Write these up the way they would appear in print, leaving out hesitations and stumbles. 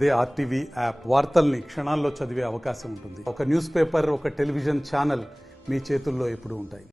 అదే RTV app వార్తల్ని క్షణాల్లో చదివే అవకాశం ఉంటుంది. ఒక న్యూస్ పేపర్, ఒక టెలివిజన్ ఛానల్ మీ చేతుల్లో ఎప్పుడూ ఉంటాయి.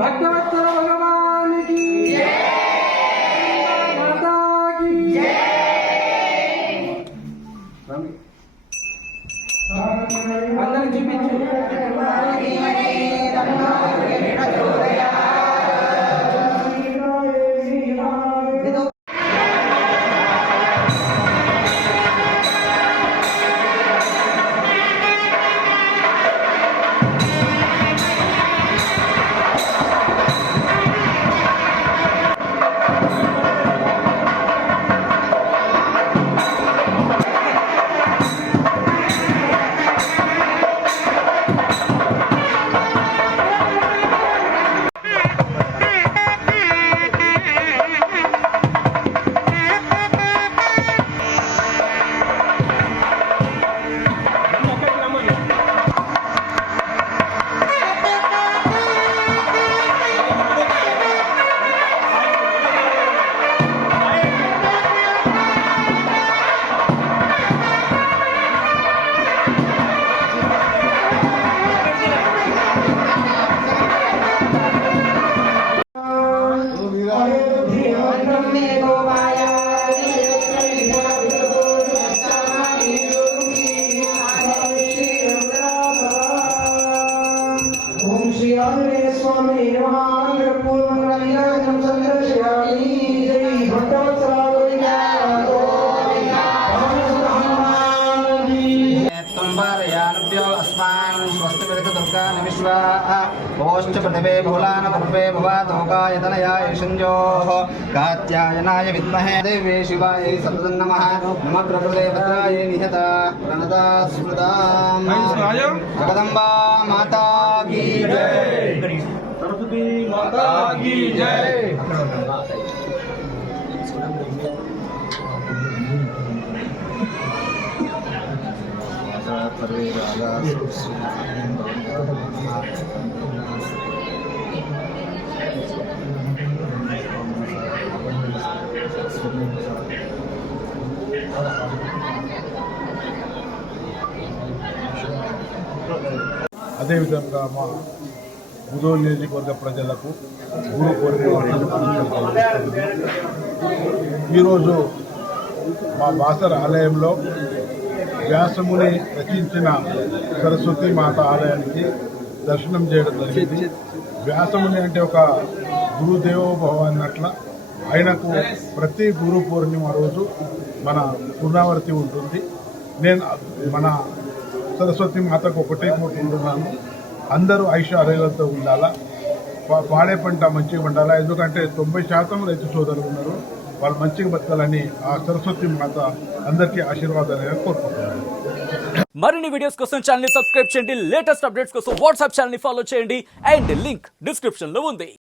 भक्तवत्सल भगवान की माता की अंदर చూపించు पृथिवे भूलान पूर्वे भुवातोकायतनयाय संजोः कात्यायनाय विद्महे देवे शिवाय सततं नमः नमः प्रकृते भद्राय निहता प्रणता स्मृताम् जगदम्बा माता की जय, सरस्वती माता की जय। అదేవిధంగా మా ముదోల్ నియోజకవర్గ ప్రజలకు గురు పూర్ణిమ ఈరోజు మా బాసర ఆలయంలో వ్యాసముని రచించిన సరస్వతి మాత ఆలయానికి దర్శనం చేయడం జరిగింది. వ్యాసముని అంటే ఒక గురుదేవోభవ అన్నట్ల ఆయనకు ప్రతి గురు పూర్ణిమ రోజు మన పునరావృతి ఉంటుంది. నేను మన సరస్వతి మాతకు ఒకటే కోరుకుంటున్నాను, అందరూ ఐశ్వర్యాలతో ఉండాలా, పాడే పంట మంచిగా ఉండాలా. ఎందుకంటే 90% రైతు సోదరులు ఉన్నారు, వాళ్ళు మంచిగా బతకాలని ఆ సరస్వతి మాత అందరికీ ఆశీర్వాదాలు కోరుకుంటున్నాను. మరిన్ని వీడియోస్ కోసం ఛానల్ ని సబ్స్క్రైబ్ చేయండి, లేటెస్ట్ అప్డేట్స్ కోసం వాట్సాప్ ఛానల్ ని ఫాలో చేయండి అండ్ లింక్ డిస్క్రిప్షన్ లో ఉంది.